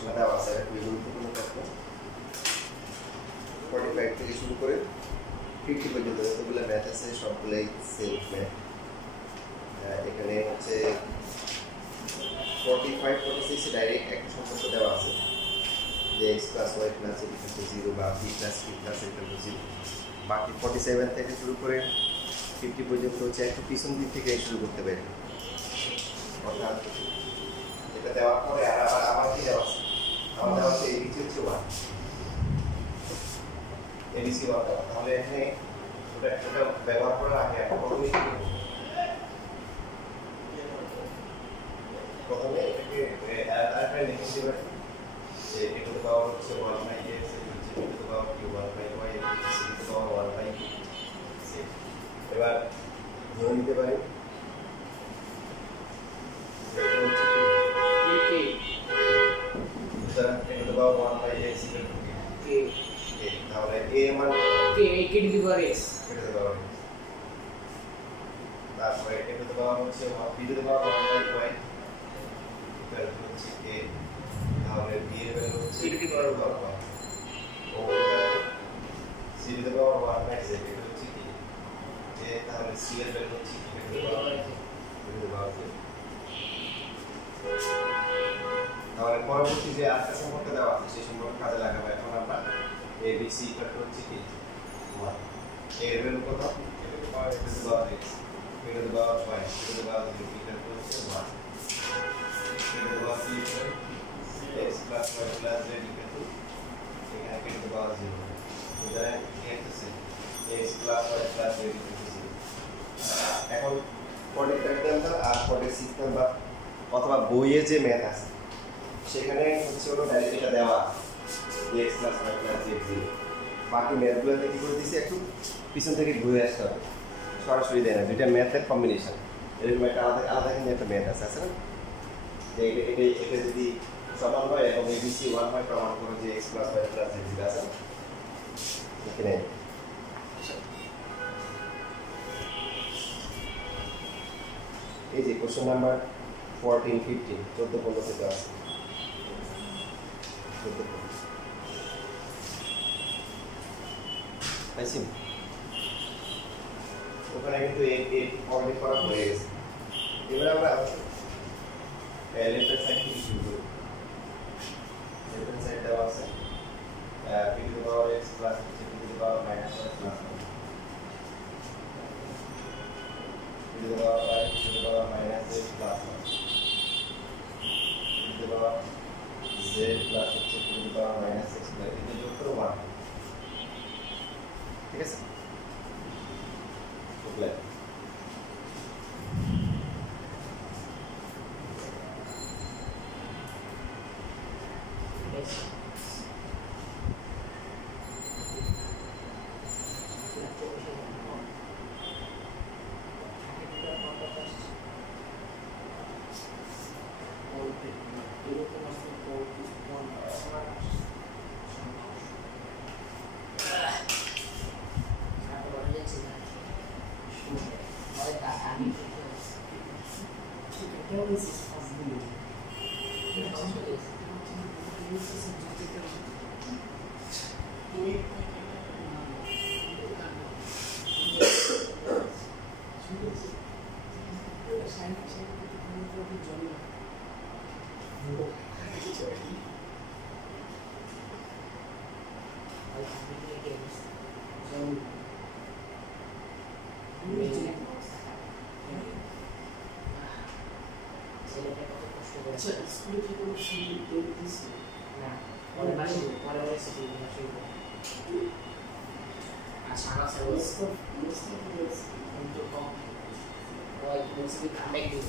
কোশ্চেনটা দেওয়া আছে খুবই গুরুত্বপূর্ণ প্রশ্ন 45 থেকে শুরু করে 50 পর্যন্ত যতগুলো ম্যাথ আছে সবগুলোই সেলফ ম্যাথ। এখানে হচ্ছে 45 46 ডাইরেক্ট একটা সম্পর্ক দেওয়া আছে যে x plus y plus z equal to 0 বা b plus c plus z equal to 0। বাকি 47 থেকে শুরু করে 50 পর্যন্ত হচ্ছে একটু পিছন দিক থেকে শুরু করতে পারি, অর্থাৎ এটা দেওয়ার পরে আবার কি দেওয়া আছে, আমার দেওয়া আছে abc হচ্ছে 1 abc 1 দেওয়া। তাহলে এখানে ওটা ব্যবহার করার আগে আমরা প্রথমে কি করব, প্রথমে এটাকে আরেকটা লিখে দিতে পারি যে এটা তো পাওয়ার হচ্ছে 1 বাই x, এটা তো পাওয়ার কি 1 বাই y, এটা তো পাওয়ার 1 বাই z। এবার ধরে নিতে পারি এটা তো power 1 by x equal to k। তাহলে a এর মান k to the power x, এটা তো পাওয়ার x। তারপরে এটা তো পাওয়ার হচ্ছে b to the power 1 by y equal to হচ্ছে k। তাহলে b এর ভ্যালু হচ্ছে c টু দি পাওয়ার 1 ও c to the power 1 by z, এটা হচ্ছে কি a। তাহলে c এর ভ্যালু হচ্ছে কি টু দি পাওয়ার z। তাহলে পরবর্তী যে আরেকটা সম্পর্ক দেওয়া আছে সেই সম্পর্ক কাজে লাগাবো। এখন আমরা abc ইকুয়াল টু হচ্ছে কি 1, এর ভ্যালু কত, এটা তো পাওয়ার x two the power x, এটা তো পাওয়ার y, এটা তো পাওয়ার 0 ইকুয়াল টু হচ্ছে 1, এটা তো পাওয়ার c equal x plus y plus z equal to এখানে এটা তো পাওয়ার 0। এটা কি হচ্ছে x plus y plus z equal to 0। এখন 45 নাম্বার আর 46 নাম্বার অথবা বইয়ে যে ম্যাথ আছে সেখানে হচ্ছে হলো ডাইরেক্ট এটা দেওয়া x plus y plus z 0। বাকি ম্যাথগুলোতে কি করে দিয়েছি, একটু পিছন থেকে ঘুরে আসতে হবে, সরাসরি দেয় না। দুইটা ম্যাথের কম্বিনেশন, এরকম একটা আলাদা আলাদা কিন্তু একটা ম্যাথ আছে না, যে এটা যদি সমান হয় এবং abc 1 হয় প্রমাণ করো যে x plus y plus z 0 আছে এখানে। এই যে কোশ্চেন নাম্বার 14 15 14 15 থেকে আছে 14 পাইছি ওখানে কিন্তু এই অলরেডি করা হয়ে গেছে। এবার আমরা লেফট সাইড থেকে শুরু করি। লেফট সাইড দেওয়া আছে p two the power x plus p two the power minus y plus p two the power y p two the power minus z plus p two the power z plus হচ্ছে p two the power minus x plus এটা যোগ করো 1, ঠিক আছে। ওকে আচ্ছা স্কুলে কি কোনো সিটি দিয়েছি না পরে মাসে সিটি মাসে আচ্ছা আমার সার্ভিস কিন্তু কম ওই বলছি কানেক্ট দিই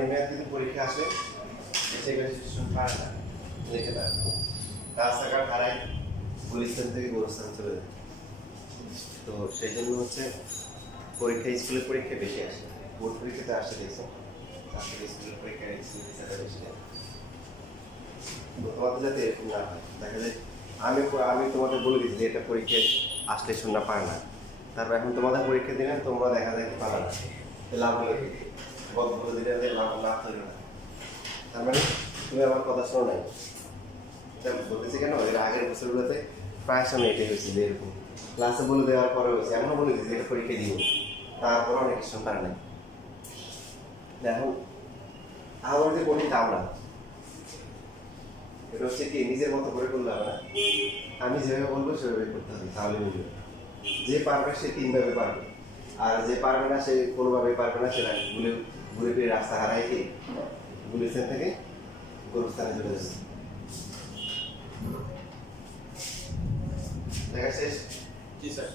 এই ম্যাথ যদি পরীক্ষা আসে সেগুলো সিস্টেম পারে না লিখে দেয় রাস্তাঘাট হারাই গুলিস্তান থেকে গোরস্থান চলে যায় তো সেই জন্য হচ্ছে পরীক্ষা স্কুলের পরীক্ষা বেশি আসে বোর্ড পরীক্ষাতে আসে দেখছো আসলে স্কুলের পরীক্ষা বেশি তোমাদের যাতে এরকম না হয় দেখা যায় আমি তোমাদের বলে দিচ্ছি যে এটা পরীক্ষায় আসলে শোনা পারে না তারপর এখন তোমাদের পরীক্ষা দিলে তোমরা দেখা যায় পারা না লাভ হলে বলে দিলে লাভ হইল না তার মানে তুমি আমার কথা শোনো নাই এটা বলতেছি কেন এর আগের বছরগুলোতে প্রায় সময় এটাই হয়েছে যে এরকম ক্লাসে বলে দেওয়ার পরে হয়েছে এমনও বলে দিচ্ছি এটা পরীক্ষা দিব তারপরে অনেক কিছু পারে নাই দেখো আমার যে কঠিন তাও না এটা হচ্ছে কি নিজের মতো করে করলে হবে না আমি যেভাবে বলবো সেভাবে করতে হবে তাহলে বুঝবে যে পারবে সে তিনভাবে পারবে আর যে পারবে না সে কোনোভাবেই পারবে না সেটা ঘুরে ফিরে রাস্তা হারাই কি গুলিস্তান থেকে গোরস্থানে চলে যাবে দেখা শেষ জি স্যার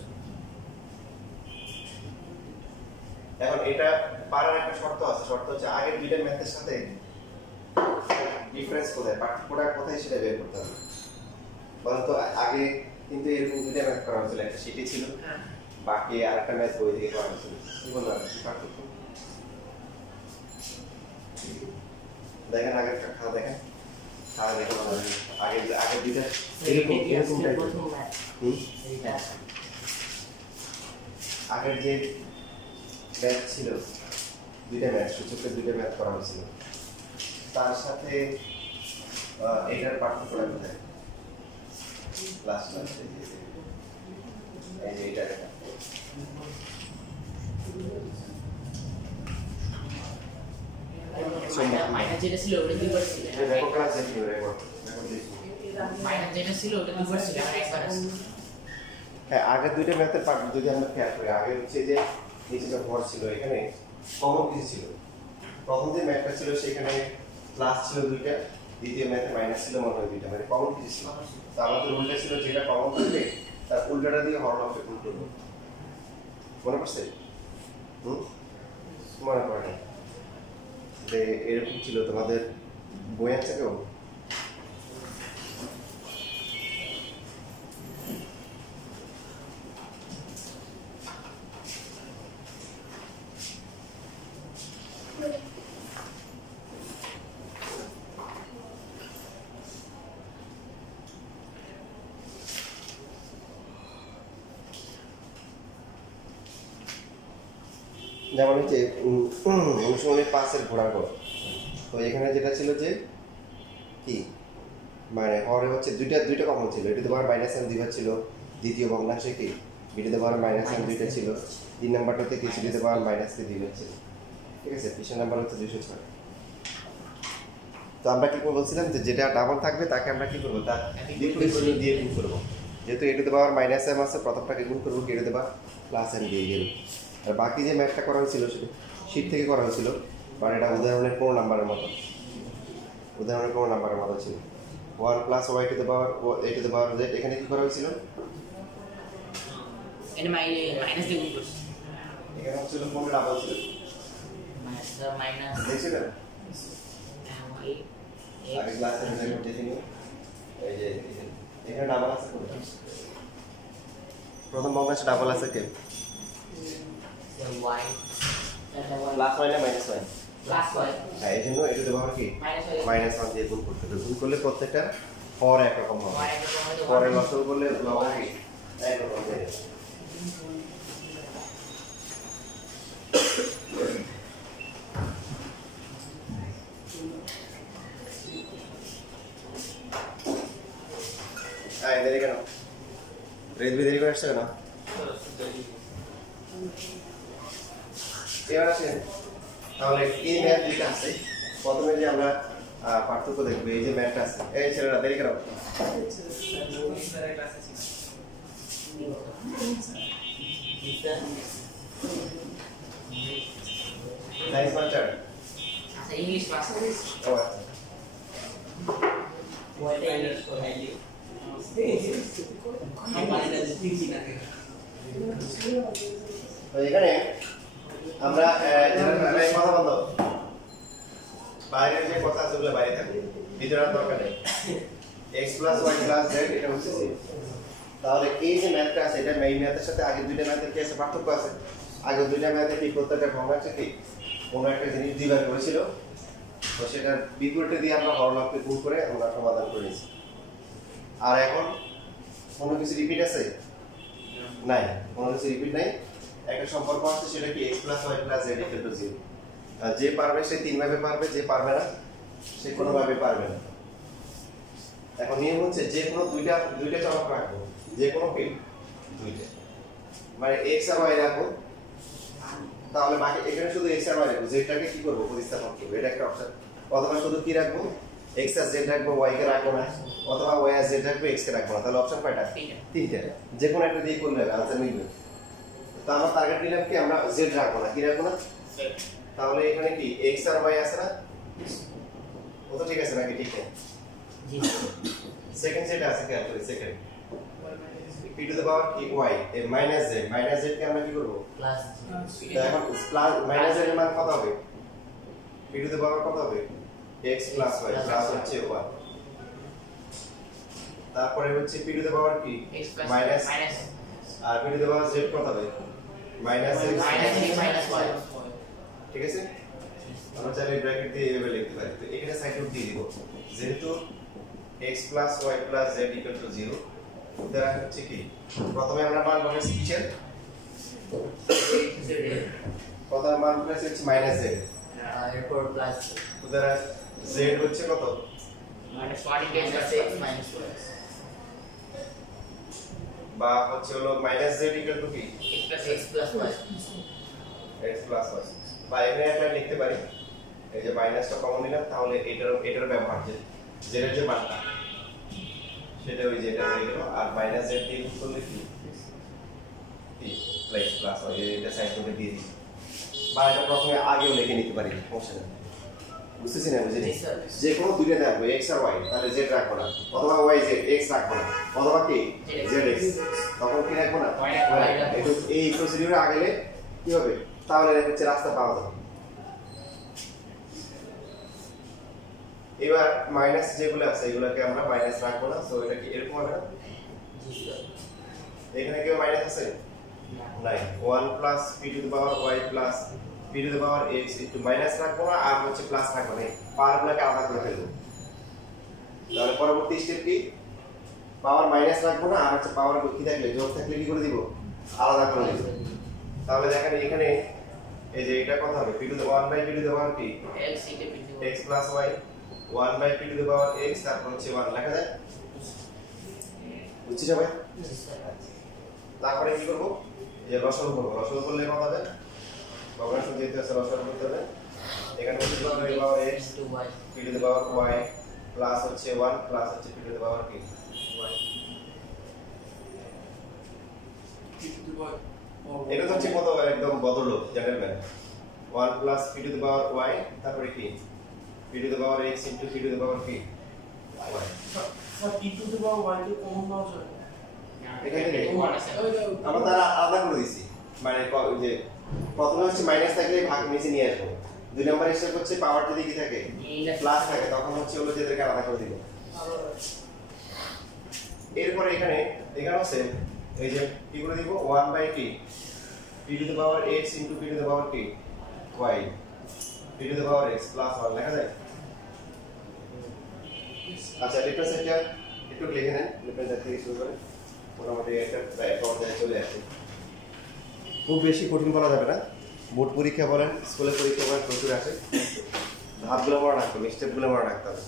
এখন এটা পারার একটা শর্ত আছে শর্ত হচ্ছে আগের দুইটা ম্যাথের সাথে ডিফারেন্স কোথায় পার্থক্যটা কোথায় সেটা বের করতে হবে বলতো আগে কিন্তু এরকম দুইটা ম্যাথ করা হয়েছিল একটা শিটে ছিল বাকি আরেকটা ম্যাথ বই থেকে করা হয়েছিল কি বললাম পার্থক্য দেখেন আগের খাতা দেখেন খাতা দেখেন আগের দুইটা এরকম টাইপের আগের যে ম্যাথ ছিল দুইটা ম্যাথ সূচকের দুইটা ম্যাথ করা হয়েছিল তার সাথে এটার পার্থক্যটা কোথায় লাস্ট এই যে এটা দেখা মাইনাস যেটা ছিল ওটা দুইবার ছিল রেকর্ড ক্লাস দেখি রেকর্ড মাইনাস যেটা ছিল ওটা দুইবার ছিল আর একবার আছে হ্যাঁ আগের দুইটা ম্যাথের পার্ট যদি আমরা খেয়াল করি আগে হচ্ছে যে নিচে যে ভর ছিল এখানে কমন কিছু ছিল প্রথম যে ম্যাথটা ছিল সেখানে প্লাস ছিল দুইটা দ্বিতীয় ম্যাথে মাইনাস ছিল মনে হয় দুইটা মানে কমন কিছু ছিল তো আমাদের উল্টা ছিল যেটা কমন থাকবে তার উল্টাটা দিয়ে হর অফ গুণ করব মনে পড়ছে মনে পড়ে না যে এরকম ছিল তোমাদের বই আছে কেউ যেমন হচ্ছে 19.5 ঘোড়ার গড় তো এখানে যেটা ছিল যে কি মানে হরে হচ্ছে দুইটা কমন ছিল এটা তোমার মাইনাস এন দুইবার ছিল দ্বিতীয় ভগ্নাংশে কি বিটিতে পাওয়ার মাইনাস এন দুইটা ছিল 3 নাম্বারটাতে কি ছিল পাওয়ার মাইনাস কে দুইবার ছিল ঠিক আছে পিছন নাম্বার হচ্ছে 206 তো আমরা কি বলছিলাম যে যেটা ডাবল থাকবে তাকে আমরা কি করব তার বিপরীত দিয়ে গুণ করব যেহেতু এটাতে পাওয়ার মাইনাস এম আছে প্রথমটাকে গুণ করব কি এটাতে পাওয়ার প্লাস এম দিয়ে গেল আর বাকি যে ম্যাথটা করা হয়েছিল সেটা শীট থেকে করা হয়েছিল কারণ এটা উদাহরণের কোনো নাম্বারের মতো ছিল 1 plus y to the power a to the power z এখানে কি করা হয়েছিল এর মাইনাস দিয়ে গুণ করছি এখানে হচ্ছিল কোন ডাবল ছিল মাইনাস দেখছি না ওয়াই আগে ক্লাসে আমরা দেখে নিও এই যে এখানে ডাবল আছে কোনটা প্রথম ভগ্নাংশ ডাবল আছে কে ওয়াই প্লাস ওয়াই না মাইনাস ওয়াই প্লাস ওয়াই হ্যাঁ এই জন্য এটা দেওয়া কি মাইনাস ওয়ান দিয়ে গুণ করতে হবে গুণ করলে প্রত্যেকটা হর একরকম হবে পরের লসও করলে লবণ কি একরকম হয়ে যাবে দেরি কেন রেজবি দেরি করে আসছে কেন এবার আসেন তাহলে এই ম্যাথ যেটা আছে প্রথমে যে আমরা পার্থক্য দেখবো এই যে ম্যাথটা আছে এই ছেলেরা দেরি কেন সায়েন্স মাস্টার আচ্ছা ইংলিশ ক্লাস ও আচ্ছা ওয়াইটা ইংলিশ পড়াইলি তো এখানে আমরা কথা বন্ধ বাইরের যে কথা আছে ওগুলো বাইরে থাকবে, ভিতরে আর দরকার নেই। x plus y plus z এটা হচ্ছে 0। তাহলে এই যে ম্যাথটা আছে এটা এই ম্যাথের সাথে আগের দুইটা ম্যাথের কি আছে পার্থক্য আছে। আগের দুইটা ম্যাথে কি প্রত্যেকটা ভগ্নাংশে কি কোনো একটা জিনিস দুইবার করেছিল, তো সেটার বিপরীতে দিয়ে আমরা হরলবকে গুণ করে আমরা সমাধান করে নিয়েছি। আর এখন কোনো কিছু রিপিট আছে নাই, কোনো কিছু রিপিট নাই। একটা সম্পর্ক আছে সেটা কি x plus y plus z equal to 0। যে পারবে সে তিন ভাবে পারবে, যে পারবে না সে কোনো ভাবে পারবে না। এখন নিয়ম হচ্ছে যে কোনো দুইটা চলক রাখবো, যে কোনো কি দুইটা, মানে x আর y রাখবো, তাহলে বাকি এখানে শুধু x আর y রাখবো, যেটাকে কি করব প্রতিস্থাপন করব, এটা একটা অপশন। অথবা শুধু কি রাখবো x আর z রাখবো, y কে রাখবো না, অথবা y আর z রাখবো, x কে রাখবো না। তাহলে অপশন কয়টা? তিনটা। যে কোনো একটা দিয়ে করলে আনসার মিলবে। তো আমরা টার্গেট নিলাম কি আমরা z রাখবো না, কি রাখবো না। তাহলে এখানে কি x আর y আছে না, ও তো ঠিক আছে নাকি? ঠিক আছে। জি সেকেন্ড সেট আছে, খেয়াল করি second p to the power কি y এ মাইনাস z কে আমরা কি করব প্লাস এখন প্লাস মাইনাস z এর মান কত হবে? p টু দ্য পাওয়ার কত হবে? x প্লাস y প্লাস হচ্ছে 1। তারপরে হচ্ছে p টু দ্য পাওয়ার কি মাইনাস আর p to the power z কত হবে? Minus x minus y। ঠিক আছে, আমরা চাইলে ব্র্যাকেট দিয়ে এভাবে লিখতে পারি। তো এখানে সাইড নোট দিয়ে দিব, যেহেতু x plus y plus z equal to 0, দ্বারা হচ্ছে কি প্রথমে আমরা মান বসাইছি কিসের? প্রথমে মান বসাইছি হচ্ছে মাইনাস z, এরপর প্লাস তো দ্বারা z হচ্ছে কত? Minus 1 plus x minus y বা হচ্ছে হলো মাইনাস z ইকুয়াল টু কি x plus y। x plus y, বা এখানে একটা লিখতে পারি, এই যে মাইনাসটা কমন নিলাম, তাহলে এটার ব্যবহার যে z এর যে মানটা সেটা ওই যে এটা হয়ে গেল, আর মাইনাস z দিয়ে গুণ করলে কি প্লাস প্লাস হয়, এটা সাইড নোটে দিয়ে দিই, বা এটা প্রথমে আগেও লিখে নিতে পারি, সমস্যা নেই। বুঝতেছি না? বুঝিনি? যে কোনো দুইটা থাকবে x আর y, তাহলে z রাখবো না, অথবা y z x রাখবো না, অথবা কি z x, তখন কি রাখবো না একটু এই প্রসিডিউরে আগেলে কি হবে, তাহলে হচ্ছে রাস্তা পাওয়া যাবে। এবার মাইনাস যেগুলো আছে এগুলোকে আমরা মাইনাস রাখবো না, সো এটা কি এরকম হবে না? এখানে কি মাইনাস আছে? নাই। 1 plus p to the power y plus p to the power x একটু মাইনাস রাখবো না, আর হচ্ছে প্লাস রাখবো না, পাওয়ারগুলোকে আলাদা করে ফেলবো। তাহলে পরবর্তী স্টেপ কি পাওয়ার মাইনাস রাখবো না, আর হচ্ছে পাওয়ার কি থাকলে যোগ থাকলে কি করে দিব আলাদা করে দিব। তাহলে দেখেন এখানে এই যে এটা কত হবে? p to the 1 by p to the power কি x plus y 1 by p to the power x, তারপর হচ্ছে 1 লেখা যায়। বুঝছি সবাই? তারপরে কি করব? এই যে লসাগু করব, লসাগু করলে কত হবে? ভগ্নাংশ যেহেতু আছে লসাগু করতে হবে। এখানে হচ্ছে p to the power x p to the power y plus হচ্ছে 1 প্লাস হচ্ছে p টু দ্য পাওয়ার কি y। এটা তো হচ্ছে কত একদম ভদ্রলোক gentleman. 1 plus p to the power y, তারপরে কি p to the power x into p to the power কি y। Sir p to the power y কে কমন নাও যায়, এখানে আমরা তারা আলাদা করে দিছি, মানে যে প্রথমে হচ্ছে মাইনাস থাকলে ভাগ নিচে নিয়ে আসবো, দুই নম্বর স্টেপ হচ্ছে পাওয়ার যদি কি থাকে প্লাস থাকে, তখন হচ্ছে হলো যেটাকে আলাদা করে দিব। এরপর এখানেও সেম, এই যে কি করে দিব 1 বাই কি p to the power x into p to the power কি y, p to the power x plus 1 লেখা যায়। আচ্ছা ডিফারেন্সিয়েটর একটু লিখে নেন, ডিফারেন্সিয়েটর থেকে শুরু করে মোটামুটি একটা পর্যায়ে চলে আসে। খুব বেশি কঠিন বলা যাবে না, বোর্ড পরীক্ষা বলেন স্কুলের পরীক্ষা বলেন প্রচুর আসে, ধাপগুলো মনে রাখতে হবে, স্টেপগুলো মনে রাখতে হবে।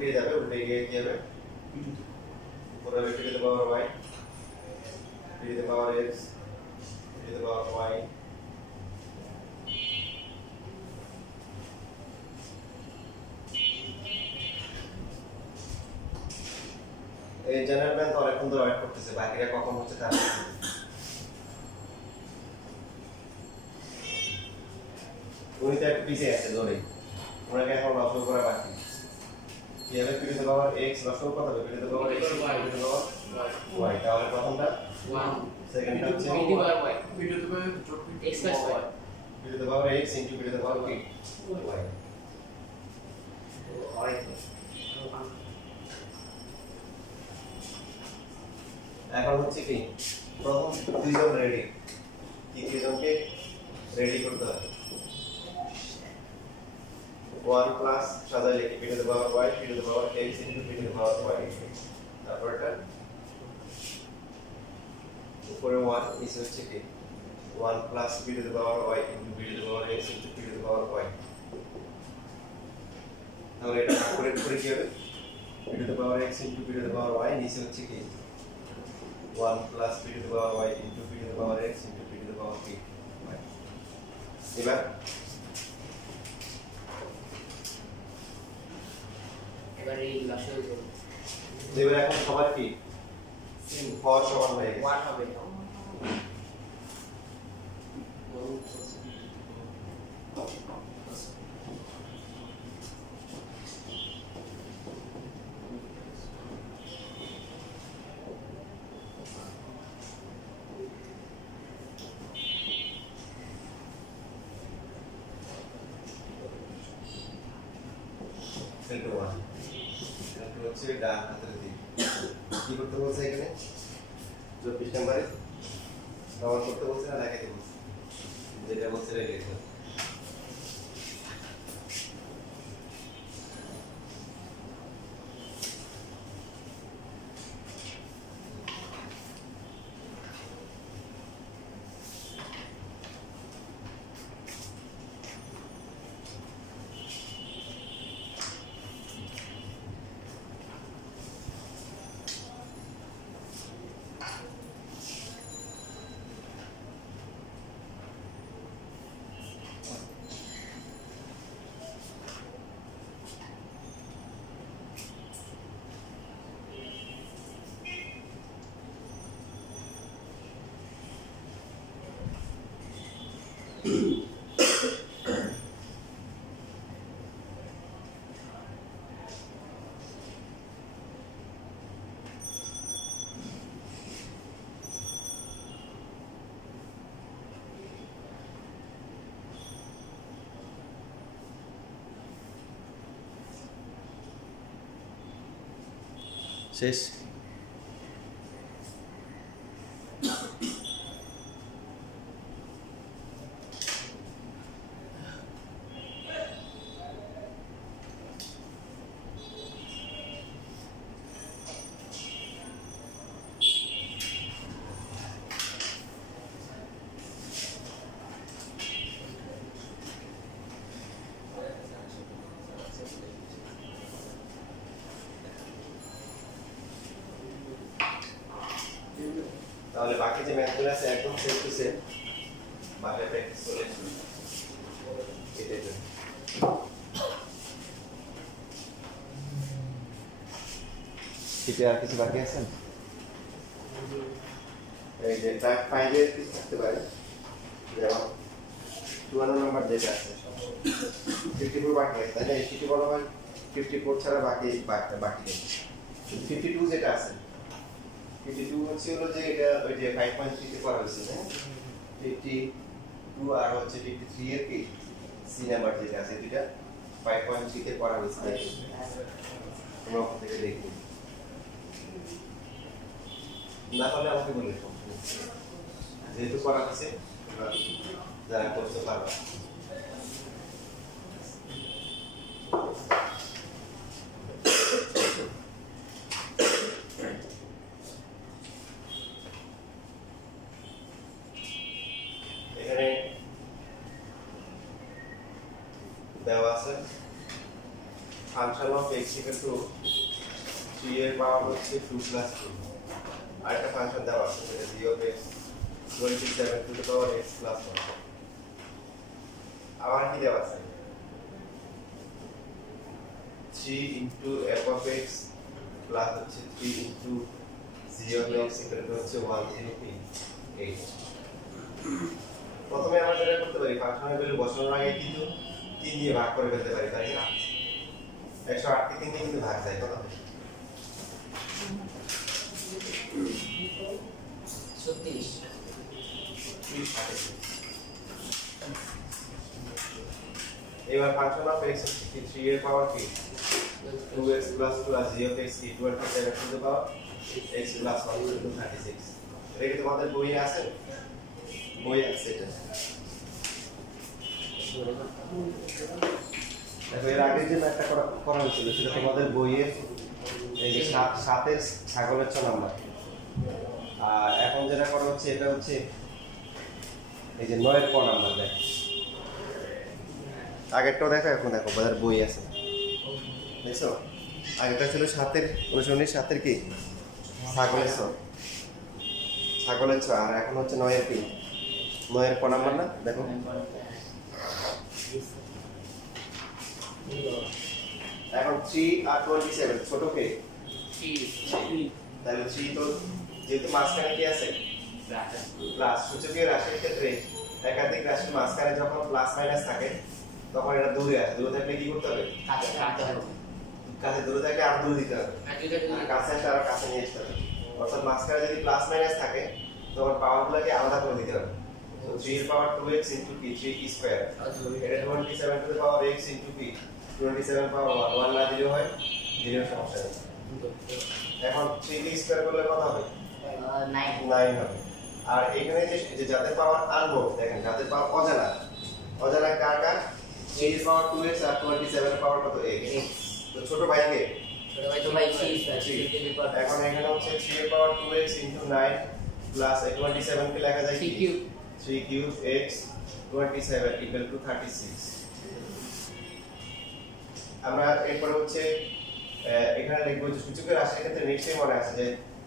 উঠে যাবে, উঠে গিয়ে কি হবে উপরে হবে two to the power y, two to the power x, two to the power y। এই জেনারেল ম্যান তো অনেকক্ষণ ধরে ওয়েট করতেছে, বাকিরা কখন হচ্ছে তার উনি তো একটু পিছিয়ে আছে ধরে, ওনাকে এখন লসও করা বাকি। কি হবে two to the power x লসও কত হবে two to the power x two to the power y। তাহলে প্রথমটা 1 সেকেন্ডটা হচ্ছে b to the power y video তো x plus y two to the power x into two to the power y। এখন হচ্ছে কি প্রথম দুইজন রেডি, তৃতীয়জনকে রেডি করতে হবে। 1 প্লাস সাজাই লিখি two to the power y two to the power x into two to the power y। তারপর এটা উপরে 1 নিচে হচ্ছে কি 1 plus b to the power y into b to the power x into b to the power y। তাহলে এটা ভাগ করে কি হবে b to the power x into b to the power y, নিচে হচ্ছে কি 1 plus b to the power y into b to the power x into b to the power p। এবার এবারে এই লসাগু করব এবার এখন সবার কি হর সমান হয়ে গেছে 1 হবে into 1 into হচ্ছে ডান হাতের দিক। কি করতে বলছে এখানে 24 নম্বরে ব্যবহার করতে বলছে না দেখাতে বলছে, যেটা বলছে এটা লিখতে হবে। শেষ। তাহলে বাকি যে ম্যাথগুলো আছে একদম সেম টু সেম, বাকি প্র্যাকটিস করে এটাই তো। ঠিক আর কিছু বাকি আছে? এই যে টাইপ 5 এর কিছু থাকতে পারে, যেমন 52 নাম্বার যেটা আছে 54 বাকি আছে, তাই না? 80 বলা হয় 54 ছাড়া বাকি নেই। 52 যেটা আছে 52 হচ্ছে হলো যে এটা ওই যে 5.3 তে করা হয়েছে, হ্যাঁ 52 আর হচ্ছে 53 এর কি সি নাম্বার যেটা আছে এটা 5.3 তে করা হয়েছে, আমরা ওখান থেকে দেখি। না হলে আমাকে বলে যেহেতু করা আছে যারা করতে পারবে। এখানে দেওয়া আছে function of x equal two 3 এর পাওয়ার হচ্ছে 2 প্লাস 2 আরেকটা ফাংশন দেওয়া আছে যেটা g of x 27 two the power x plus 1 আবার কি দেওয়া আছে 3 into f of x plus হচ্ছে 3 into g of x equal to হচ্ছে 108 প্রথমে আমরা যেটা করতে পারি ফাংশনের ভ্যালু বসানোর আগে কিন্তু 3 দিয়ে ভাগ করে ফেলতে পারি তাই না 108 কে 3 দিয়ে কিন্তু ভাগ যায় কত হবে 36 এবার ফাংশন অফ x কি 3 এর পাওয়ার কি 2x plus plus g of x equal two 7 two the power x plus 1 equal to 36 এটা কি তোমাদের বইয়ে আছে বইয়ে আছে এটা দেখো এর আগে যে ম্যাথটা করা হয়েছিল সেটা তোমাদের বইয়ে এই যে 7 এর ছাগলের ছ নাম্বার আর এখন যেটা করা হচ্ছে এটা হচ্ছে এই যে 9 এর ক নাম্বার দেখ আগেরটাও দেখো এখন দেখো বাজার বই আছে দেখছো আগেরটা ছিল 7 এর অনুসরণের 7 এর কি ছাগলের ছ আর এখন হচ্ছে 9 এর কি 9 এর ক নাম্বার না দেখো এখন 3 আর 27 ছোট কে 3 তাহলে 3 তো যেহেতু মাঝখানে কি আছে প্লাস সূচকীয় রাশির ক্ষেত্রে একাধিক রাশির মাঝখানে যখন প্লাস মাইনাস থাকে তখন এটা দূরে আসে দূরে থাকলে কি করতে হবে কাছে দূরে থাকলে আর দূরে দিতে হবে আর কাছে আসলে আর কাছে নিয়ে আসতে হবে অর্থাৎ মাঝখানে যদি প্লাস মাইনাস থাকে তখন পাওয়ারগুলোকে আলাদা করে দিতে হবে তো 3 এর পাওয়ার 2x ইনটু p 3 স্কয়ার এটা 27 two the power x into p 27 পাওয়ার 1 না দিলেও হয় দিলেও সমস্যা নেই এখন 3 দিয়ে স্কয়ার করলে কত হবে 9 হবে আর এখানে যে যাদের পাওয়ার আননোন দেখেন যাদের পাওয়ার অজানা কার 3 এর পাওয়ার 2x আর 27 এর পাওয়ার কত x তো ছোট ভাইকে এখন এখানে হচ্ছে 3 এর পাওয়ার 2x ইনটু 9 প্লাস 27 কে লেখা যায় 3 কিউব x 27 ইকুয়াল টু 36 আমরা এরপর হচ্ছে এখানে লিখব যে সূচকের রাশির ক্ষেত্রে নিশ্চয়ই মনে আছে যে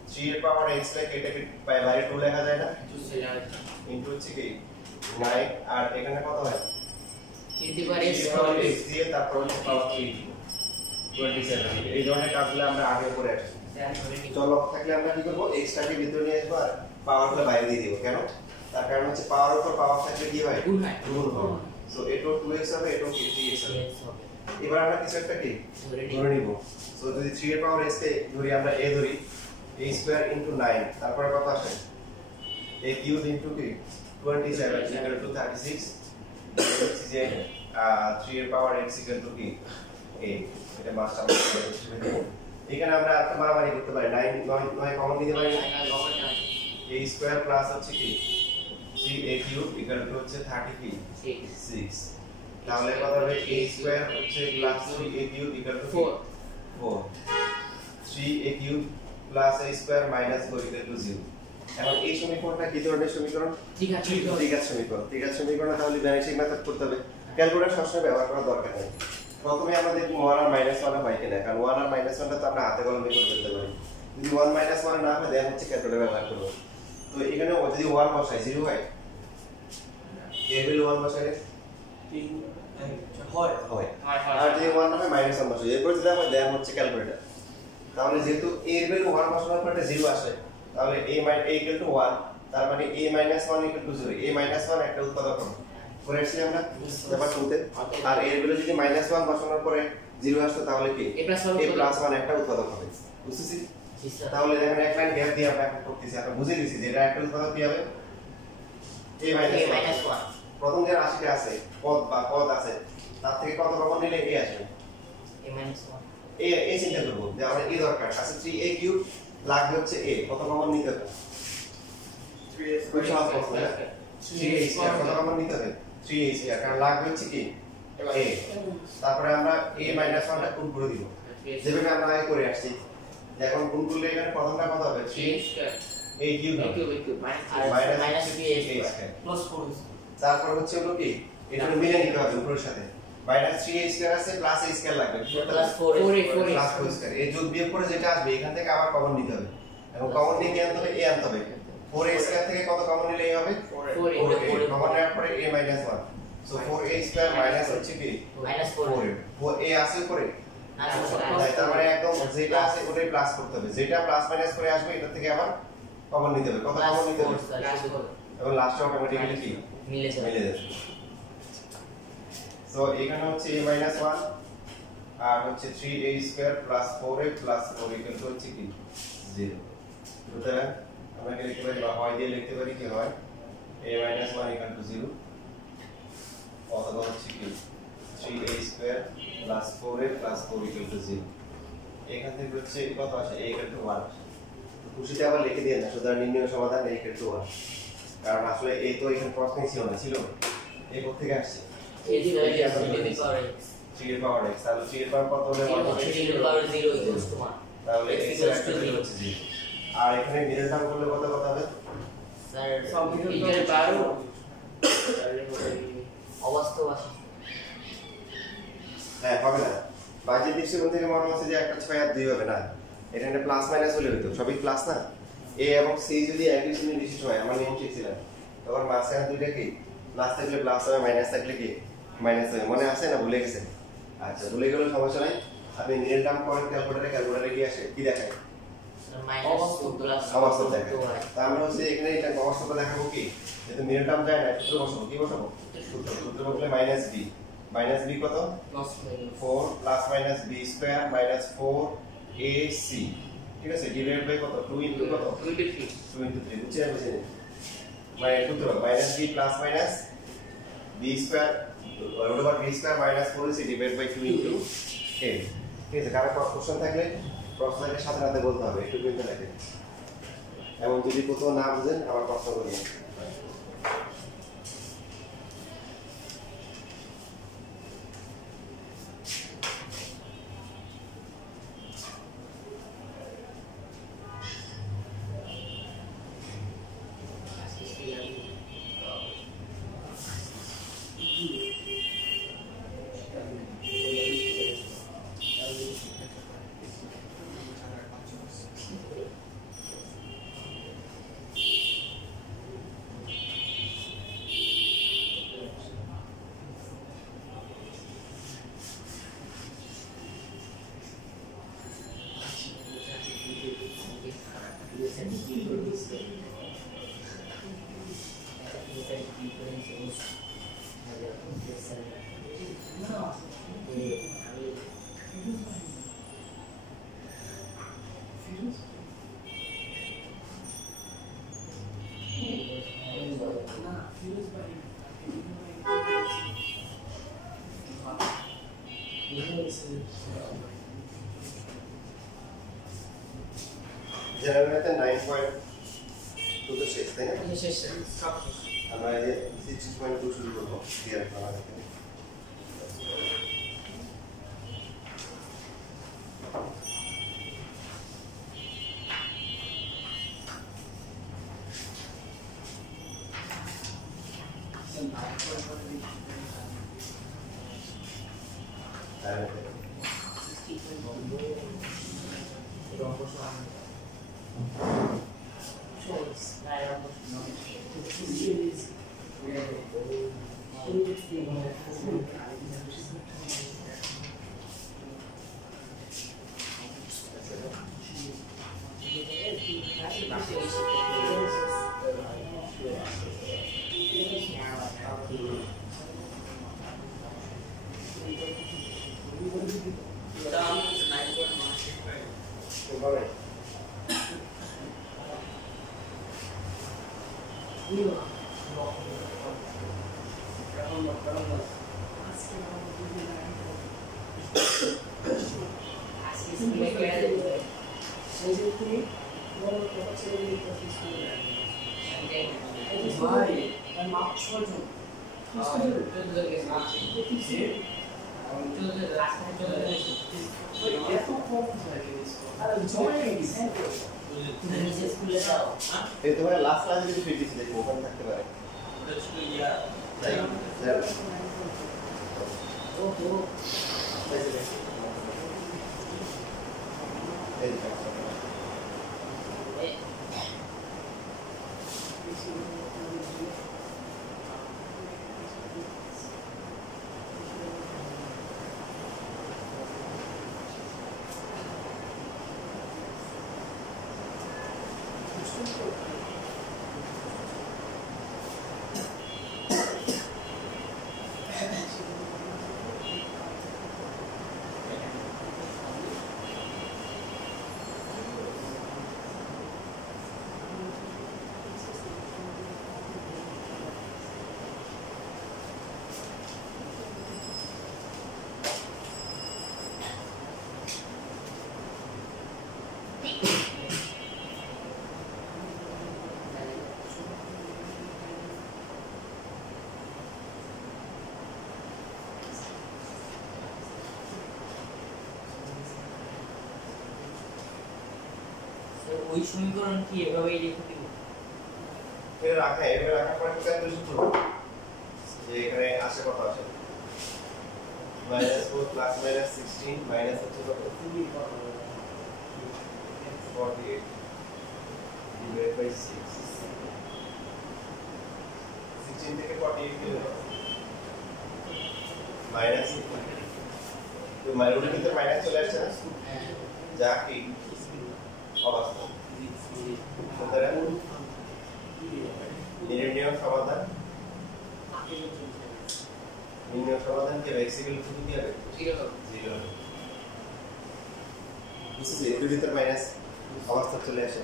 3 এর পাওয়ার x লেখা এটাকে বাইরে 2 লেখা যায় না ইনটু হচ্ছে কি 9 আর এখানে কত হয় 3 দি পাওয়ার x দিয়ে তারপর হচ্ছে পাওয়ার 3 27 এই ধরনের কাজগুলো আমরা আগে করে আসছি চলো থাকলে আমরা কি করব x টাকে ভিতরে নিয়ে আসবো আর পাওয়ারগুলো বাইরে দিয়ে দিব কেন তার কারণ হচ্ছে পাওয়ার উপর পাওয়ার থাকলে কি হয় গুণ হয় সো এটাও 2x হবে এটাও 3x হবে এবার আমরা কিছু একটা কি ধরে নিব সো যদি 3 এর পাওয়ার s কে ধরি আমরা a ধরি a স্কয়ার ইনটু 9 তারপরে কত আসে a কিউব ইনটু কি 27 ইকুয়াল টু 36 হচ্ছে যে 3 এর পাওয়ার x ইকুয়াল টু কি a এটা মাসটা আমরা হিসেবে দেব এখানে আমরা আরেকটা মারামারি করতে পারি 9 কমন নিতে পারি a স্কয়ার প্লাস হচ্ছে কি 3a কিউব ইকুয়াল টু হচ্ছে 36 তাহলে কত হবে a স্কয়ার হচ্ছে plus 3a cube equal to 4 3a cube plus a square minus 4 equal to 0 এখন এই সমীকরণটা কি ধরনের সমীকরণ ত্রিঘাত সমীকরণ তাহলে ভ্যানিশিং মেথড করতে হবে ক্যালকুলেটর সবসময় ব্যবহার করার দরকার নেই প্রথমে আমাদের 1 আর -1 হয় কিনা কারণ 1 আর -1টা তো আমরা হাতে কলমে করে ফেলতে পারি যদি 1 -1 না হয় দেন হচ্ছে ক্যালকুলেটর ব্যবহার করব তো এখানে যদি 1 বসাই 0 হয় এর ভ্যালু 1 বসাইলে 3 হয় আর যদি 1 না হয় -1 বসাই এরপর যদি আমরা দেন হচ্ছে ক্যালকুলেটর তাহলে যেহেতু a এর ভ্যালু 1 বসানোর পর এটা 0 আসে তাহলে a ইকুয়াল টু 1 তার মানে a - 1 ইকুয়াল টু 0 a - 1 একটা উৎপাদক হবে করে আসছি আমরা ব্যাপার শুনতে আর এর ভ্যালু যদি -1 বসানোর পরে 0 আসতো তাহলে কি a + 1 একটা উৎপাদক হবে বুঝছিস তাহলে দেখেন এক লাইন গ্যাপ দিয়ে আমরা এখন করতেছি আমরা বুঝে গেছি যে এটা একটা উৎপাদক কি হবে a - 1 প্রথম যে রাশিটা আছে পদ আছে তার থেকে কত কমন নিলে a আসবে a - 1 a চিন্তা করব যে আমাদের a দরকার আছে 3a কিউব লাগবে হচ্ছে a কত কমন নিতে হবে 3a স্কয়ার কত কমন নিতে হবে 3a স্কয়ার কারণ লাগবে হচ্ছে কি a তারপরে আমরা a - 1টা গুণ করে দিব যেভাবে আমরা আগে করে আসছি এখন গুণ করলে এখানে প্রথমটা কত হবে 3 square a cube minus 3a square plus 4 তারপর হচ্ছে হলো কি এটা মিলে নিতে হবে উপরের সাথে মাইনাস 3a স্কয়ার আছে প্লাস a স্কয়ার লাগবে প্লাস 4a প্লাস 4 স্কয়ার এই যোগ বিয়োগ করে যেটা আসবে এখান থেকে আবার কমন নিতে হবে এবং কমন নিয়ে আনতে হবে a আনতে হবে 4a স্কয়ার থেকে কত কমন নিলেই হবে 4a কমন নেওয়ার পরে a minus 1 so 4a square minus হচ্ছে কি মাইনাস 4a আছে উপরে তার মানে একদম যেটা আছে ওটাই প্লাস করতে হবে যেটা প্লাস মাইনাস করে আসবে এটা থেকে আবার কমন নিতে হবে কত কমন নিতে হবে এবং লাস্টে অটোমেটিক্যালি কি মিলে যাবে সো এখানে হচ্ছে a 1 আর হচ্ছে 3a square plus 4a plus 4 equal to হচ্ছে কি 0 সুতরাং আমরা কি লিখতে পারি বা হয় দিয়ে লিখতে পারি কি হয় a 1 ইকুয়াল টু 0 অথবা হচ্ছে কি 3a square plus 4a plus 4 equal to 0 এখান থেকে হচ্ছে কত আসে a ইকুয়াল টু 1 খুশিতে আবার লিখে দিয়ে না সুতরাং নির্ণয় সমাধান a ইকুয়াল টু 1 কারণ আসলে a তো এখানে প্রশ্নই ছিল না ছিল a কোথা থেকে আসছে 3 এর পাওয়ার x তাহলে 3 এর পাওয়ার কত হলে 1 3 এর পাওয়ার 0 ইকুয়ালস টু 1 তাহলে x এর একটা ভ্যালু হচ্ছে 0 আর এখানে মিডল টার্ম করলে কত হবে স্যার এর পাওয়ার অবাস্তব আসে হ্যাঁ হবে না বাজে দৃষ্টিকোণ থেকে মনে হচ্ছে যে একটা 6 আর 2 হবে না এখানে প্লাস মাইনাস হলে হতো সবই প্লাস না a এবং c যদি একই চিহ্ন বিশিষ্ট হয় আমরা নিয়ম শিখছিলাম তখন মাঝখানে দুইটা কি প্লাস থাকলে প্লাস হবে মাইনাস থাকলে কি মাইনাস হবে মনে আছে না ভুলে গেছেন আচ্ছা ভুলে গেলে সমস্যা নাই আপনি মিডল টার্ম করেন ক্যালকুলেটরে কি আসে কি দেখায় অবাস্তব দেখায় তা আমরা হচ্ছে এখানে এটা অবাস্তব দেখাবো কি যেহেতু মিডল টার্ম যায় না সূত্র বসাবো কি বসাবো সূত্র বসলে মাইনাস b কত 4 plus minus b square minus 4ac ঠিক আছে ডিভাইড বাই কত 2 ইনটু কত 2 ইনটু 3 বুঝছেন মানে সূত্র minus b plus minus b square root over b square minus 4ac divide by 2 into a ঠিক আছে কারো কোশ্চেন থাকলে প্রশ্নের সাথে সাথে বলতে হবে একটু বলতে লাগে এবং যদি কোথাও না বুঝেন আবার প্রশ্ন করবেন জেনারেটে 9.2 তো শেষ তাই না শেষ আমরা এই 6.2 শুরু করব ক্লিয়ার করা আছে এই তোমার লাস্ট ক্লাসে যদি ফিট দিছি দেখো ওখানে থাকতে পারে ওহো এই ওই সমীকরণ কি এভাবেই লিখে দিব এর রাখা এর রাখা পরে ক্যালকুলেশন করব যে এখানে আসে কত আসে -4 প্লাস -16 মাইনাস হচ্ছে কত 48 divided by 6 16 থেকে 48 গেলে মাইনাস তো মাইনাস কিন্তু মাইনাস চলে আসছে না যা কি অবস্থা সুতরাং নির্ণয় সমাধান কি x equal to কি হবে 0 বুঝছিস এর ভিতর মাইনাস অবস্থা চলে আসে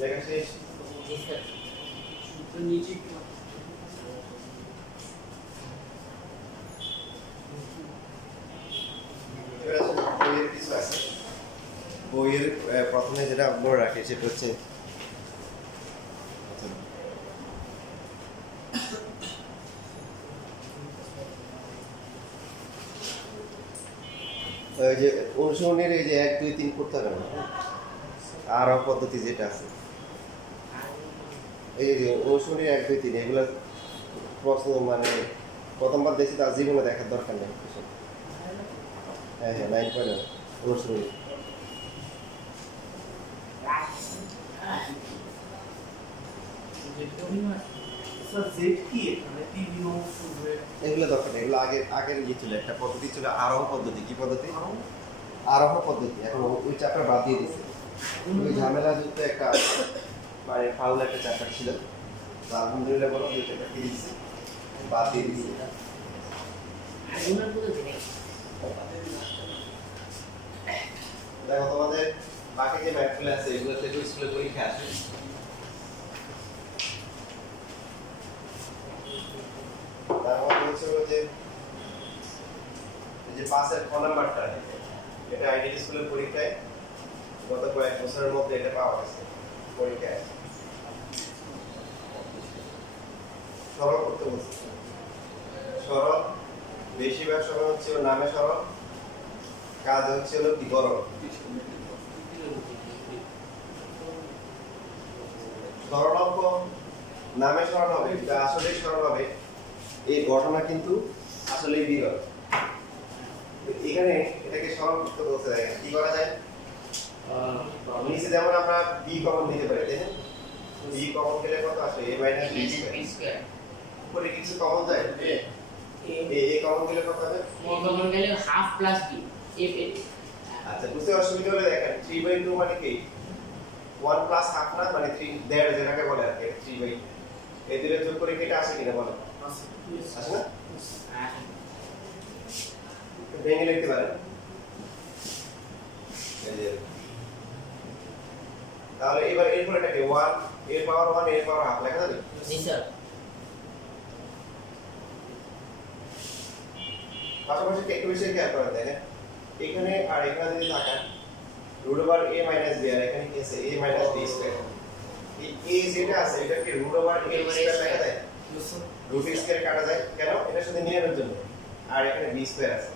লেখা শেষ তো নিচে বইয়ের কিছু আছে বইয়ের প্রথমে যেটা বড় রাখে সেটা হচ্ছে ওই যে অনুসরণের এই যে 1 2 3 করতে হবে না আর পদ্ধতি যেটা আছে এই যে অনুসরণের 1 2 3 এগুলা প্রশ্ন মানে প্রথমবার দেখি তার জীবনে দেখার দরকার নেই হ্যাঁ হ্যাঁ 9.0 অনুসরণের এগুলো দরকার নেই এগুলো আগের ইয়ে ছিল একটা পদ্ধতি ছিল আরোহ পদ্ধতি কি পদ্ধতি আরোহ পদ্ধতি এখন ওই চ্যাপ্টার বাদ দিয়ে দিছে ওই ঝামেলা যুক্ত একটা মানে ফাউল একটা চ্যাপ্টার ছিল আলহামদুলিল্লাহ বলো ওই চ্যাপ্টার কি দিচ্ছে বাদ দিয়ে দিছে দেখো তোমাদের বাকি যে ম্যাথগুলো আছে এগুলো থেকে স্কুলে পরীক্ষা আসে তার মধ্যে হচ্ছে যে পাসের ক নাম্বারটা এটা আইডিয়াল স্কুলের পরীক্ষায় গত কয়েক বছরের মধ্যে এটা পাওয়া গেছে পরীক্ষায় সরল করতে বলছে সরল বেশিরভাগ সময় হচ্ছে নামে সরল কাজ হচ্ছে হলো কি গরল সরল অঙ্ক নামে সরল হবে আসলে সরল হবে এই ঘটনা কিন্তু আসলে বিরল এখানে এটাকে সরল করতে বলতে যায় কি করা যায় নিচে যেমন আমরা বি কমন নিতে পারি তাই না বি কমন গেলে কত আসে a মাইনাস b স্কয়ার উপরে কিছু কমন যায় এ কমন গেলে কত হবে কমন গেলে হাফ প্লাস b আচ্ছা বুঝতে অসুবিধা হলে দেখেন 3/2 মানে কি 1 প্লাস হাফ না মানে 3 দেড় যেটাকে বলে আর কি 3/2 এই দুটো যোগ করে কি এটা আসে কিনা বলো আসে না ভেঙে লিখতে পারেন। তাহলে এবার এরপর এটাকে 1 এর পাওয়ার 1 এর পাওয়ার হাফ লেখা যাবে? জি স্যার। পাশাপাশি একটু বেশি খেয়াল করেন দেখেন এখানে আর এখানে যদি থাকেন root over a minus b আর এখানে কি আছে a মাইনাস b স্কয়ার। এই a যেটা আছে এটা কি রুট ওভার a স্কয়ার লেখা যায়? রুট স্কয়ার কাটা যায় কেন? এটার সাথে মিলানোর জন্য। আর এখানে b স্কয়ার আছে।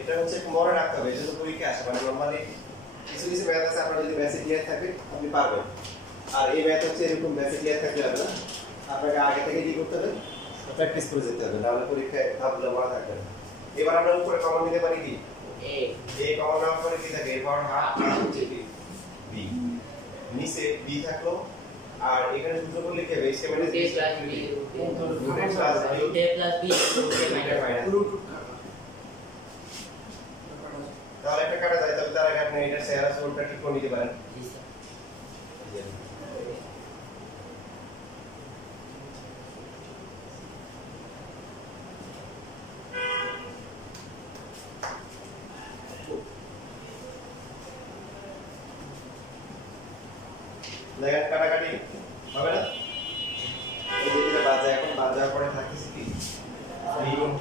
এটা হচ্ছে মনে রাখতে হবে যেহেতু পরীক্ষা আসে মানে নরমালি কিছু কিছু ম্যাথ আছে আপনার যদি বেসিক ক্লিয়ার থাকে আপনি পারবেন। আর এই ম্যাথ হচ্ছে এরকম বেসিক ক্লিয়ার থাকলে হবে না, আপনাকে আগে থেকে কি করতে হবে? প্র্যাকটিস করে যেতে হবে, নাহলে পরীক্ষায় ধাপগুলো মনে থাকবে না। এবার আমরা উপরে কমন নিতে পারি কি a কমন নেওয়ার পরে কি থাকে? a পাওয়ার হাফ হচ্ছে কি b, নিচে b থাকলো আর এখানে সূত্র করলে কি হবে? a মানে a plus b root a plus b root তাহলে একটা কাটা যায়, তবে তার আগে আপনি এটা শেয়ার সোলটা ঠিক করে নিতে পারেন। জি স্যার। দেখেন কাটাকাটি হবে না? এই যে যেটা বাদ যায়, এখন বাদ যাওয়ার পরে থাকতেছে কি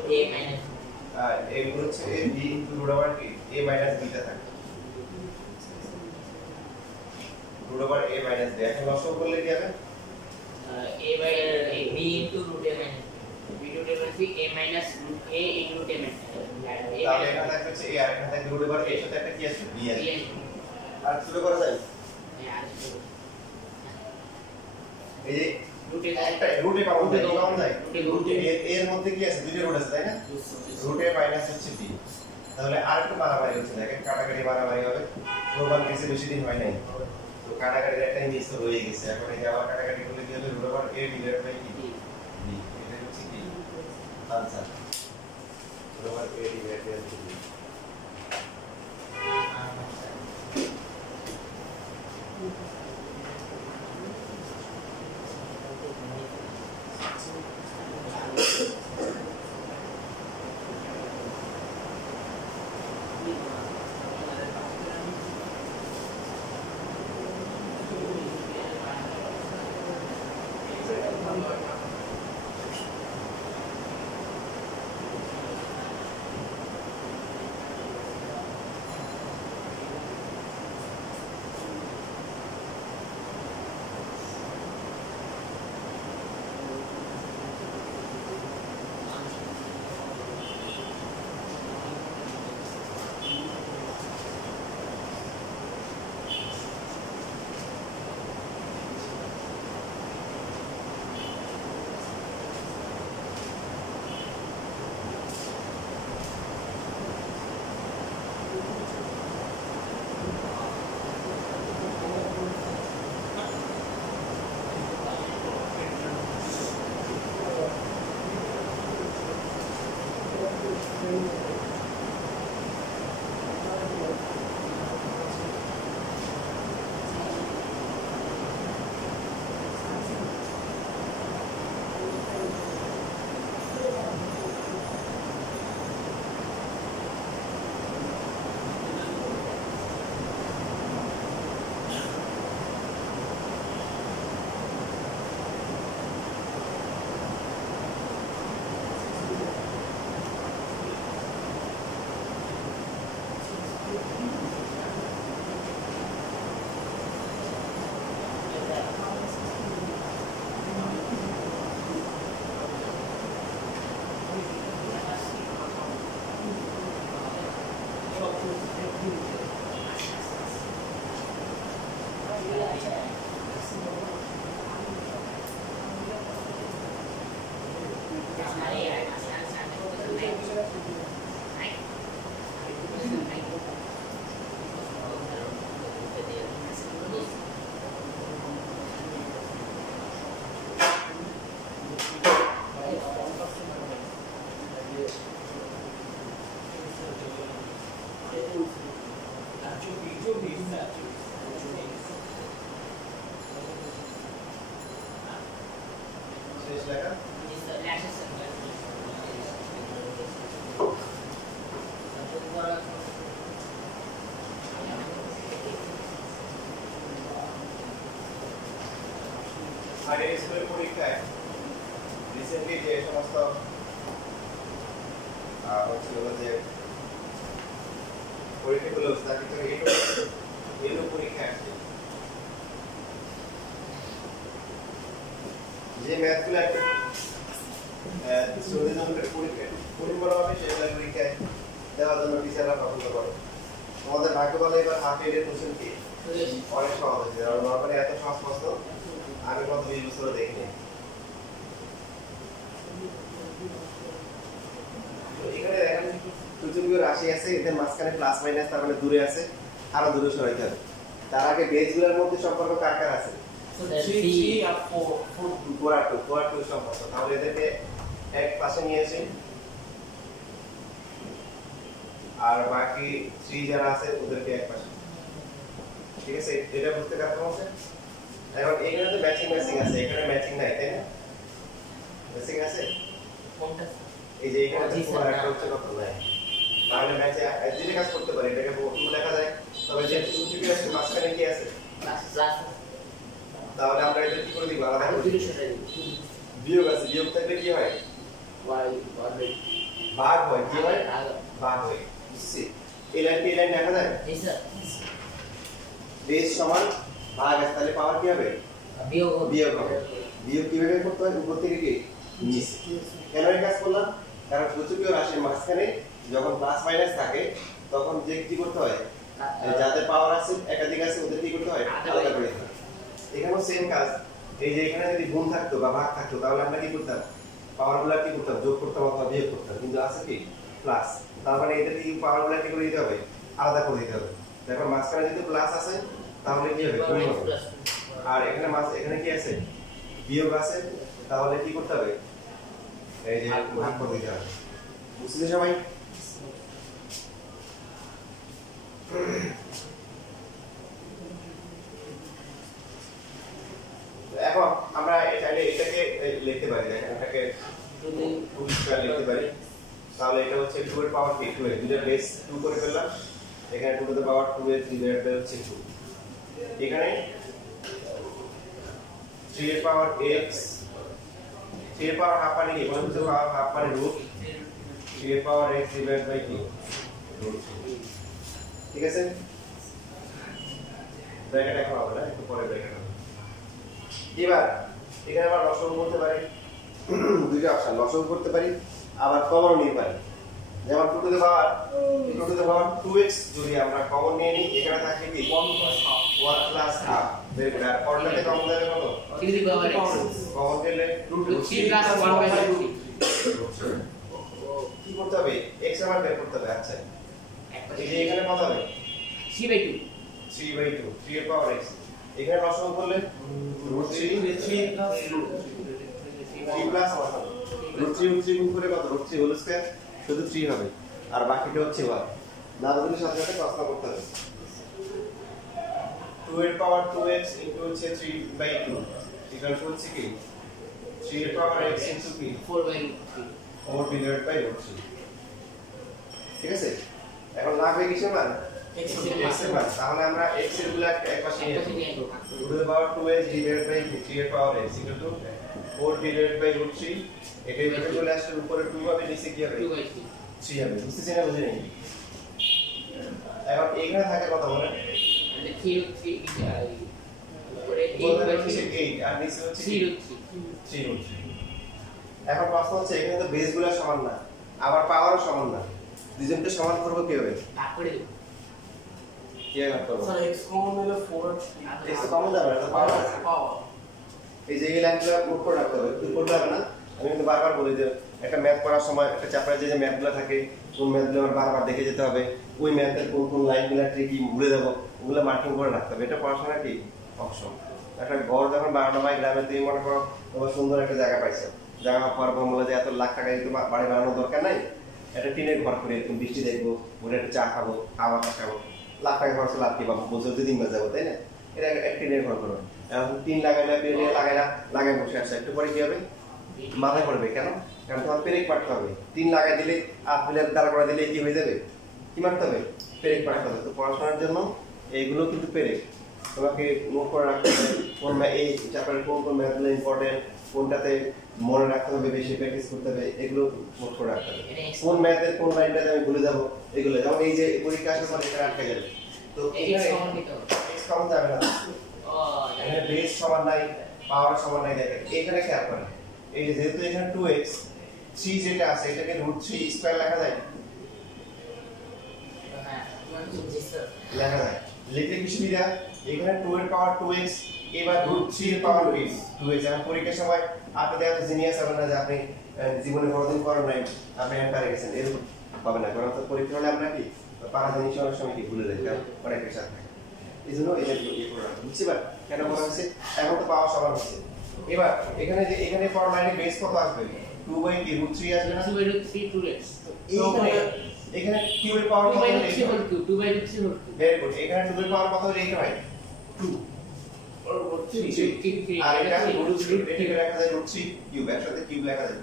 b a মাইনাস আর এই হচ্ছে a b রুট ওভার কি a মাইনাস b টা থাকে root over a minus b। এখন লসাগু করলে কি হবে? a by b into root a minus b root a minus b a minus root a into root a minus তাহলে এখানে থাকবে হচ্ছে a আর এখানে থাকবে রুট ওভার a এর সাথে একটা কি আছে b আছে। আর শুরু করা যায় এই যে রুট a একটা রুট এ কমন যায়, কমন যায় রুট এর মধ্যে কি আছে? দুইটা রুট আছে তাই না? রুট এ মাইনাস হচ্ছে b। তাহলে আরেকটু মারামারি হচ্ছে, দেখেন কাটাকাটি মারামারি হবে। প্রোগ্রাম কিছু বেশি দিন হয় নাই, তো কাটাকাটির একটা জিনিস তো রয়ে গেছে। এখন এই যে আবার কাটাকাটি করলে কি হবে? Root over a divide by কি b, এটা হচ্ছে কি answer. Root over a divide by b। সমস্ত হচ্ছে হলো যে পরীক্ষাগুলো তার ভিতরে এগুলো পরীক্ষা আসছে যে ম্যাথগুলো একটা পরিপূর্ণভাবে সেগুলো পরীক্ষায় দেওয়ার জন্য টিচাররা পছন্দ করে। তোমাদের ভাগ্য বলে এবার হাফ এর কোশ্চেন কি অনেক সহজ হয়েছে, নর্মালি এত সহজ প্রশ্ন আমি গত 20 বছর দেখিনি। এখানে দেখেন সূচকীয় রাশি আছে, এদের মাঝখানে প্লাস মাইনাস, তার মানে দূরে আছে, আরো দূরে সরাইতে হবে। তার আগে বেসগুলোর মধ্যে সম্পর্ক কার কার আছে? 3 আর 4 4 আর 2 সম্পর্ক। তাহলে এদেরকে এক পাশে নিয়ে আসি, আর বাকি 3 যারা আছে ওদেরকে এক পাশে। ঠিক আছে, এটা বুঝতে পারছো? এখন এখানে তো ম্যাচিং আছে, এখানে ম্যাচিং নাই, তাই না? ম্যাচিং আছে কোনটা? এই যে এখানে 4 একটা হচ্ছে কত নাই, তাহলে ম্যাচে একদিকে কাজ করতে পারে, এটাকে 2 লেখা যায়। তবে যে সূচকীয় রাশির মাঝখানে কি আছে? প্লাস। তাহলে আমরা এটা কি করে দিব? আলাদা করে দূরে সরাই দিব। বিয়োগ আছে, বিয়োগ থাকলে কি হয়? y অলরেডি ভাগ হয়। কি হয়? ভাগ। ভাগ হয়। বুঝছি? এই লাইন দেখা যায়? জি স্যার। বেস সমান ভাগ আছে, তাহলে পাওয়ার কি হবে? বিয়োগ হবে। বিয়োগ কিভাবে করতে হয়? উপর থেকে কি নিচে। কেন এই কাজ করলাম? কারণ সূচকীয় রাশির মাঝখানে যখন প্লাস মাইনাস থাকে তখন যে কি করতে হয়, যাদের পাওয়ার আছে একাধিক আছে ওদের কি করতে হয়? আলাদা করে দিতে হয়। এখানেও সেম কাজ। এই যে এখানে যদি গুণ থাকতো বা ভাগ থাকতো তাহলে আমরা কি করতাম? পাওয়ারগুলো কি করতাম? যোগ করতাম অথবা বিয়োগ করতাম। কিন্তু আছে কি প্লাস, তার মানে এদের কি পাওয়ারগুলো কি করে দিতে হবে? আলাদা করে দিতে হবে। দেখো মাঝখানে যদি প্লাস আছে তাহলে কি হবে? গুণ হবে। আর এখানে কি আছে? বিয়োগ আছে, তাহলে কি করতে হবে? এই যে ভাগ করে দিতে হবে। বুঝতে সবাই? এখন আমরা এটাকে লিখতে পারি, দেখেন এটাকে 2 স্কয়ার লিখতে পারি। তাহলে এটা হচ্ছে 2 এর পাওয়ার কি? 2 এর দুইটা বেস 2 করে ফেললাম। এখানে 2 টু দ্য পাওয়ার 2 এর 3 এর হচ্ছে 2। এখানে 3 এর পাওয়ার x, 3 এর পাওয়ার হাফ মানে কি? বলুন তো, পাওয়ার হাফ মানে রুট 3 এর পাওয়ার x ডিভাইড বাই কি? রুট। ঠিক আছে, ব্র্যাকেট এখন হবে না, একটু পরে ব্র্যাকেট হবে। এবার এখানে আমরা লসাগু করতে পারি, দুইটা অপশন, লসাগু করতে পারি আবার কমন নিতে পারি। যেমন 2 টু দ্য পাওয়ার 2x যদি আমরা কমন নিয়ে নিই, এখানে থাকে কি 1 প্লাস হাফ। Very good. আর পরটাতে কমন যাবে কত? 3 to the power x। Common গেলে √3 প্লাস 1/√3। কি করতে হবে? x এর মান বের করতে হবে। আচ্ছা, এই যে এখানে কত হবে? 3/2। 3/2, 3 এর পাওয়ার x। এখানে লসাগু করলে √3 প্লাস 1, √3 গুণ করে কত? √3 হোল স্কয়ার, শুধু 3 হবে, আর বাকিটা হচ্ছে 1। না বদলে সাথে সাথে প্রশ্ন করতে হবে। 2 এর পাওয়ার 2x ইনটু হচ্ছে 3/2 ইকুয়াল টু হচ্ছে কি 3 এর পাওয়ার x ইনটু কি 4/3। 4 ডিভাইড বাই √3। ঠিক আছে, এখন লাগবে কিসের মান? x এর মান। তাহলে আমরা x এর গুলো এক পাশে নিয়ে আসব। 2 টু দ্য পাওয়ার 2x ডিভাইড বাই 3 এর power x equal to 4 divide by √3। এটা এখানে চলে আসলে উপরে 2 হবে, নিচে কি হবে? 3 হবে। বুঝতেছেন না? বুঝেন? এখন এখানে থাকে কত বলেন? 3√3 উপরে 8 আর নিচে হচ্ছে 3√3। এখন প্রশ্ন হচ্ছে এখানে তো বেসগুলো সমান না, আবার পাওয়ারও সমান না, দুইজনকে সমান করব কিভাবে? ভাগ করে দেব। কিভাবে ভাগ করব? স্যার x কমন নিলে 4 আর 3 x কমন যাবে না, তো পাওয়ার আছে। পাওয়ার এই যে এই লাইনগুলো নোট করে রাখতে হবে, তুই করতে হবে না। আমি কিন্তু বারবার বলি যে একটা ম্যাথ করার সময় একটা চ্যাপ্টারে যে ম্যাথগুলো থাকে কোন ম্যাথগুলো আমার বারবার দেখে যেতে হবে, ওই ম্যাথের কোন কোন লাইনগুলো ট্রিকি ভুলে যাবো, ওগুলো মার্কিং করে রাখতে হবে। এটা পড়াশোনা কি অপশন। একটা ঘর যখন বানানো হয় গ্রামে, তুমি মনে করো তোমার সুন্দর একটা জায়গা পাইছো, জায়গা পাওয়ার পর বলে যে এত লাখ টাকা দিয়ে বাড়ি বানানোর দরকার নাই, একটা টিনের ঘর করে তুমি বৃষ্টি দেখবো, ওটা একটা চা খাবো, খাওয়া খাবো, লাখ টাকা খরচ লাভ কি পাবো? বছর 2-3 মাস যাবো, তাই না? এটা একটা টিনের ঘর করবে। এখন টিন লাগাই বসে আসছে, একটু পরে কি হবে? মাথায় পড়বে। কেন? কারণ তোমার পেরেক পাঠতে হবে। টিন লাগাই দিলে আপেলের দাঁড় করে দিলে কি হয়ে যাবে? কি মারতে হবে? পেরেক পাঠতে হবে। তো পড়াশোনার জন্য এইগুলো কিন্তু পেরেক তোমাকে নোট করে রাখতে হবে। কোন এই চ্যাপ্টারে কোন কোন ম্যাথগুলো ইম্পর্টেন্ট, কোনটাতে মনে রাখতে হবে, বেশি প্র্যাকটিস করতে হবে, এগুলো নোট করে রাখতে হবে। কোন ম্যাথের কোন লাইনটাতে আমি ভুলে যাব, এগুলো যেমন এই যে পরীক্ষা আসার পর এটা আটকে যাবে। তো এখানে এক্স কমন যাবে না, এখানে বেস সমান নাই, পাওয়ার সমান নাই। দেখেন এখানে খেয়াল করেন, এই যে যেহেতু এখানে 2x 3 যেটা আছে এটাকে √3 স্কয়ার লেখা যায়, লেখা যায়। লিখলে কি সুবিধা, এখানে 2 এর পাওয়ার 2x, এবার √3 এর পাওয়ার 2x। এখন পরীক্ষার সময় আপনি দেখা যাচ্ছে জিনিয়াস হবেন না যে আপনি জীবনে কোনোদিন করেন নাই, আপনি অ্যান্সার গেছেন, এরকম হবে না। কারণ তো পরীক্ষা হলে আমরা কি পারা জিনিস অনেক সময় কি ভুলে যাই, কারণ অনেকের সাথে এই জন্য এটা ইয়ে করে রাখতে বুঝছি বা কেন বলা হচ্ছে। এখন তো পাওয়ার সমান হচ্ছে। এবার এখানে যে এখানে পাওয়ার লাইনে বেস কত আসবে, 2/√3 আসবে না, 2/√3 2x। এখানে q এর পাওয়ার কত হলে 2/√3 ভেরি গুড। এখানে 2 এর পাওয়ার কত হলে এটা হয় 2 আর এটা √3 এটাকে লেখা যায় √3 কিউব, একসাথে কিউব লেখা যায়,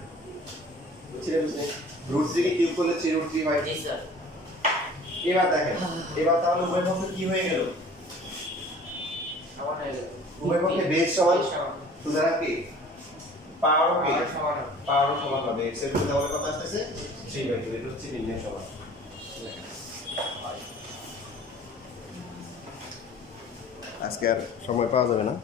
বুঝছেন? √3 কে কিউব করলে 3√3 হয়। জি স্যার। এবার দেখেন, এবার তাহলে উভয় পক্ষে কি হয়ে গেল, সমান হয়ে গেল। উভয় পক্ষে বেস সমান, সুতরাং কি পাওয়ার কি পাওয়ার সমান হবে। x এর তাহলে কত আসছে 3/2, এটা হচ্ছে নির্ণয় সমান। আজকে আর সময় পাওয়া যাবে না।